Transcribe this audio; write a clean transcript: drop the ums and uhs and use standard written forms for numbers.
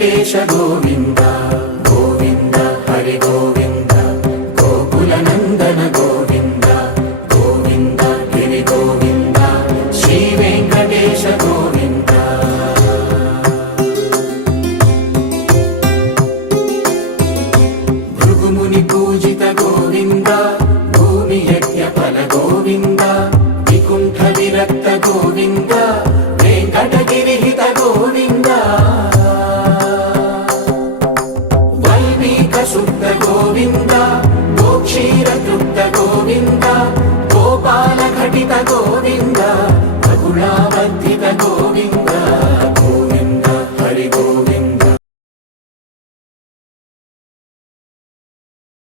వెంకటేశ గోవింద గోవింద హరి గోవింద గోకుల నందన గోవింద గోవింద గిరి గోవింద శ్రీ వెంకటేశ గోవింద భృగుముని పూజిత గోవింద భూమి యజ్ఞ ఫల గోవింద వికుంఠ విరక్త గోవింద వెంకటగిరిహిత గోవింద వల్మీక శుద్ధ గోవింద గోక్షీర తృప్త గోవింద గోపాల ఘటిత గోవింద బహుళావద్య